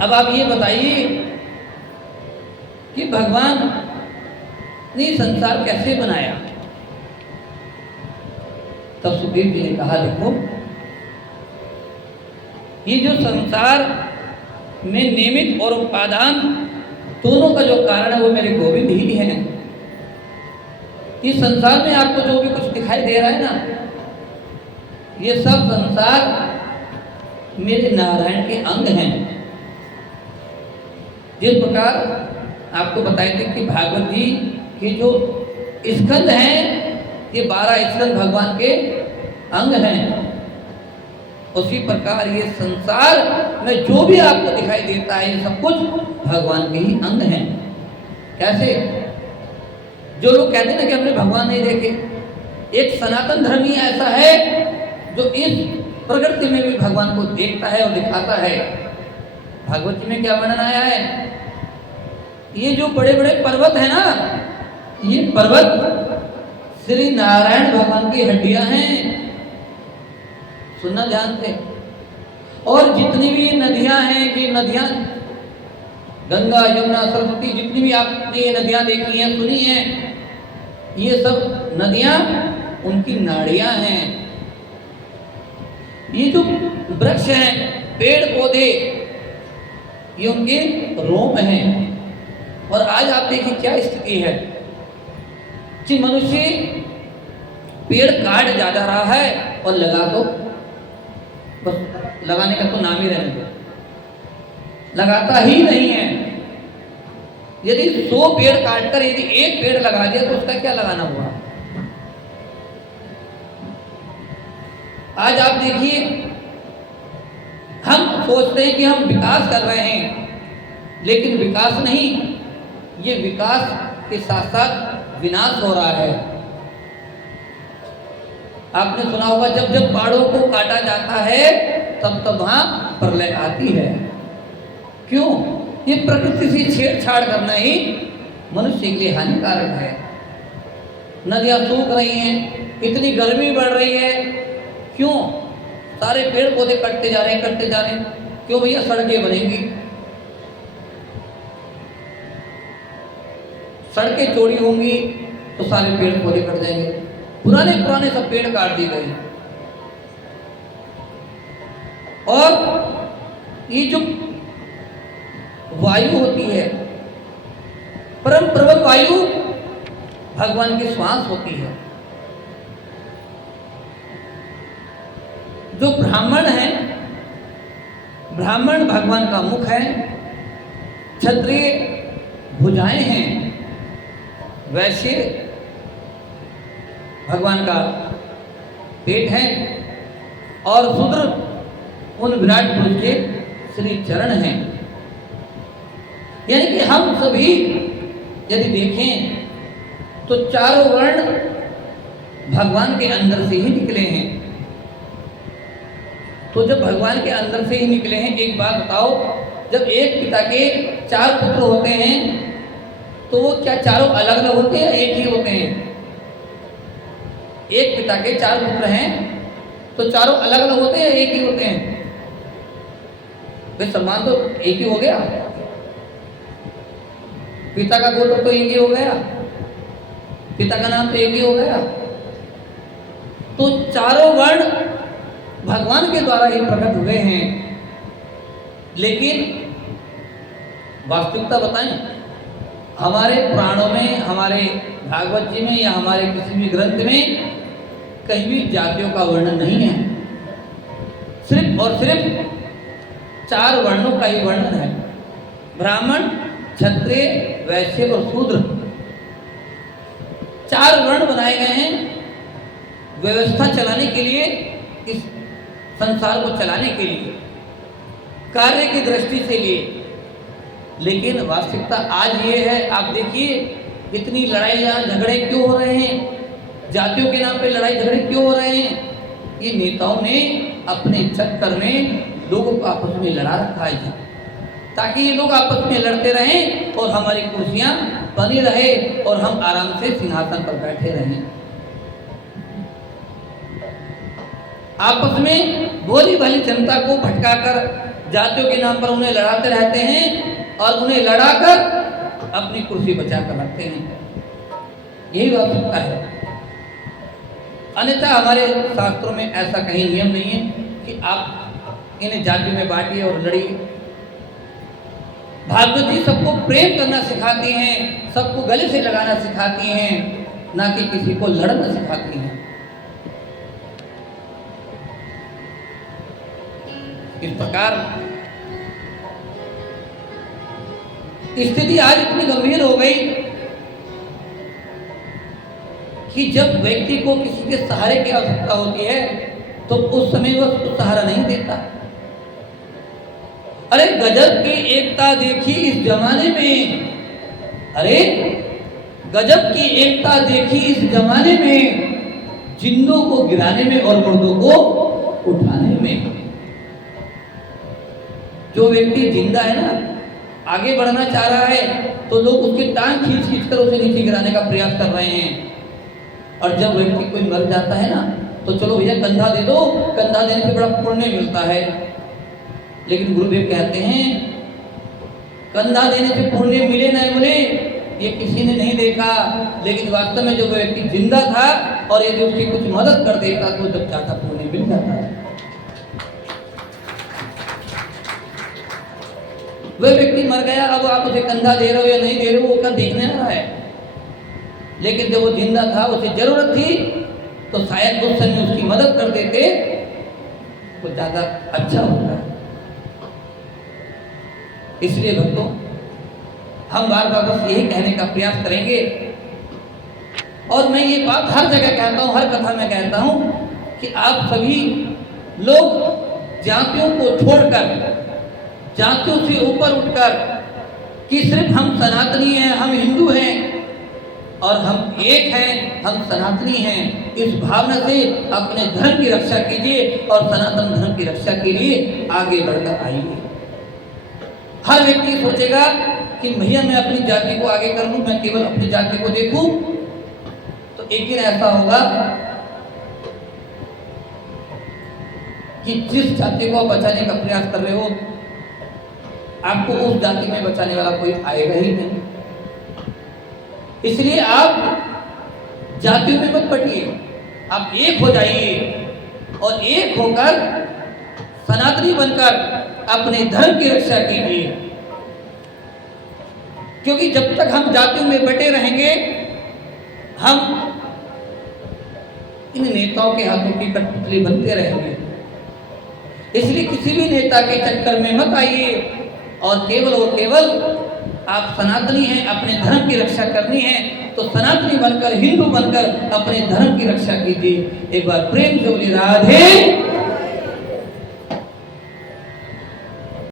अब आप ये बताइए कि भगवान ने संसार कैसे बनाया। तब सुखदेव जी ने कहा, देखो ये जो संसार में निमित्त और उपादान दोनों का जो कारण है वो मेरे गोविंद ही है। इस संसार में आपको जो भी कुछ दिखाई दे रहा है ना, ये सब संसार मेरे नारायण के अंग हैं। जिस प्रकार आपको बताए थे कि भागवत जी के जो स्कंद हैं, ये 12 स्कंद भगवान के अंग हैं। उसी प्रकार ये संसार में जो भी आपको दिखाई देता है, ये सब कुछ भगवान के ही अंग हैं। कैसे? जो लोग कहते हैं ना कि हमने भगवान नहीं देखे, एक सनातन धर्मी ऐसा है जो इस प्रकृति में भी भगवान को देखता है और दिखाता है। भागवत जी में क्या वर्णन आया है? ये जो बड़े बड़े पर्वत है ना, ये पर्वत श्री नारायण भगवान की हड्डियां हैं। सुनना ध्यान से। और जितनी भी नदियां हैं, ये नदियां गंगा यमुना सरस्वती, जितनी भी आपने ये नदियां देखी हैं, सुनी हैं, ये सब नदियां उनकी नाड़ियां हैं। ये जो वृक्ष हैं, पेड़ पौधे, ये उनके रोम हैं। और आज आप देखिए क्या स्थिति है कि मनुष्य पेड़ काट जा रहा है और लगा तो बस लगाने का तो नाम ही रहने दो, लगाता ही नहीं है। यदि 100 पेड़ काटकर यदि एक पेड़ लगा दिया तो उसका क्या लगाना हुआ? आज आप देखिए, हम सोचते हैं कि हम विकास कर रहे हैं, लेकिन विकास नहीं, ये विकास के साथ साथ विनाश हो रहा है। आपने सुना होगा, जब जब पहाड़ों को काटा जाता है तब तब वहां प्रलय आती है। क्यों? ये प्रकृति से छेड़छाड़ करना ही मनुष्य के लिए हानिकारक है। नदियां सूख रही हैं, इतनी गर्मी बढ़ रही है, क्यों? सारे पेड़ पौधे कटते जा रहे हैं, कटते जा रहे हैं। क्यों भैया? सड़कें बनेंगी, सड़कें चौड़ी होंगी तो सारे पेड़ पौधे कट जाएंगे। पुराने पुराने सब पेड़ काट दिए गए। और ये जो वायु होती है, परम प्रबल वायु भगवान की श्वास होती है। जो ब्राह्मण है, ब्राह्मण भगवान का मुख है, क्षत्रिय भुजाएं हैं, वैश्य भगवान का पेट है, और शूद्र उन विराट पुरुष के श्री चरण हैं। यानी कि हम सभी यदि देखें तो चारों वर्ण भगवान के अंदर से ही निकले हैं। तो जब भगवान के अंदर से ही निकले हैं, एक बात बताओ, जब एक पिता के 4 पुत्र होते हैं तो वो क्या चारों अलग अलग होते हैं, एक ही होते हैं? एक पिता के 4 पुत्र हैं तो चारों अलग अलग होते हैं, एक ही होते हैं? भाई सम्मान तो एक ही हो गया, पिता का गोत्र तो एक ही हो गया, पिता का नाम तो एक ही हो गया। तो चारों वर्ण भगवान के द्वारा ही प्रकट हुए हैं। लेकिन वास्तविकता बताएं, हमारे पुराणों में, हमारे भागवत जी में या हमारे किसी भी ग्रंथ में कहीं भी जातियों का वर्णन नहीं है। सिर्फ और सिर्फ 4 वर्णों का ही वर्णन है, ब्राह्मण, क्षत्रिय, वैश्य और शूद्र। 4 वर्ण बनाए गए हैं व्यवस्था चलाने के लिए, इस संसार को चलाने के लिए, कार्य की दृष्टि से लिए। लेकिन वास्तविकता आज ये है, आप देखिए इतनी लड़ाइयाँ झगड़े क्यों हो रहे हैं, जातियों के नाम पे लड़ाई झगड़े क्यों हो रहे हैं? ये नेताओं ने अपने चक्कर में लोगों को आपस में लड़ा रखा है, ताकि ये लोग आपस में लड़ते रहें और हमारी कुर्सियां बनी रहे और हम आराम से सिंहासन पर बैठे रहें। आपस में भोली भाली जनता को भटकाकर जातियों के नाम पर उन्हें लड़ाते रहते हैं और उन्हें लड़ाकर अपनी कुर्सी बचा कर रखते हैं। यही आवश्यकता है। अन्यथा हमारे शास्त्रों में ऐसा कहीं नियम नहीं है कि आप इन्हें जाति में बांटिए और लड़िए। भागवत जी सबको प्रेम करना सिखाती हैं, सबको गले से लगाना सिखाती हैं, ना कि किसी को लड़ना सिखाती हैं। इस प्रकार स्थिति आज इतनी गंभीर हो गई कि जब व्यक्ति को किसी के सहारे की आवश्यकता होती है तो उस समय वह उसको सहारा नहीं देता। अरे गजब की एकता देखी इस जमाने में, अरे गजब की एकता देखी इस जमाने में, जिंदों को गिराने में और मुर्दों को उठाने में। जो व्यक्ति जिंदा है ना, आगे बढ़ना चाह रहा है तो लोग उसकी टांग खींच खींच कर उसे नीचे गिराने का प्रयास कर रहे हैं। और जब व्यक्ति कोई मर जाता है ना तो चलो भैया कंधा दे दो, कंधा देने से बड़ा पुण्य मिलता है। लेकिन गुरुदेव कहते हैं कंधा देने से पुण्य मिले न मिले ये किसी ने नहीं देखा, लेकिन वास्तव में जो व्यक्ति जिंदा था और यदि उसकी कुछ मदद कर देता तो जब ज्यादा पुण्य मिल जाता है। वह व्यक्ति मर गया, अब आप उसे कंधा दे रहे हो या नहीं दे रहे हो वो क्या देखने आ रहा है। लेकिन जब वो जिंदा था, उसे जरूरत थी तो शायद उस समय उसकी मदद कर देते तो ज्यादा अच्छा होता। इसलिए भक्तों हम बार बार बस यही कहने का प्रयास करेंगे, और मैं ये बात हर जगह कहता हूँ, हर कथा में कहता हूँ कि आप सभी लोग जातियों को छोड़कर, जातियों से ऊपर उठकर कि सिर्फ हम सनातनी हैं, हम हिंदू हैं और हम एक हैं, हम सनातनी हैं, इस भावना से अपने धर्म की रक्षा कीजिए और सनातन धर्म की रक्षा के लिए आगे बढ़कर आइए। हर व्यक्ति सोचेगा कि भैया मैं अपनी जाति को आगे कर लूं, मैं केवल अपनी जाति को देखूं, तो एक दिन ऐसा होगा कि जिस जाति को आप बचाने का प्रयास कर रहे हो आपको उस जाति में बचाने वाला कोई आएगा ही नहीं। इसलिए आप जातियों में मत बटिए, आप एक हो जाइए और एक होकर सनातनी बनकर अपने धर्म की रक्षा कीजिए। क्योंकि जब तक हम जातियों में बटे रहेंगे हम इन नेताओं के हाथों की कठपुतली बनते रहेंगे। इसलिए किसी भी नेता के चक्कर में मत आइए और केवल आप सनातनी हैं, अपने धर्म की रक्षा करनी है तो सनातनी बनकर, हिंदू बनकर अपने धर्म की रक्षा कीजिए। एक बार प्रेम से बोलिए राधे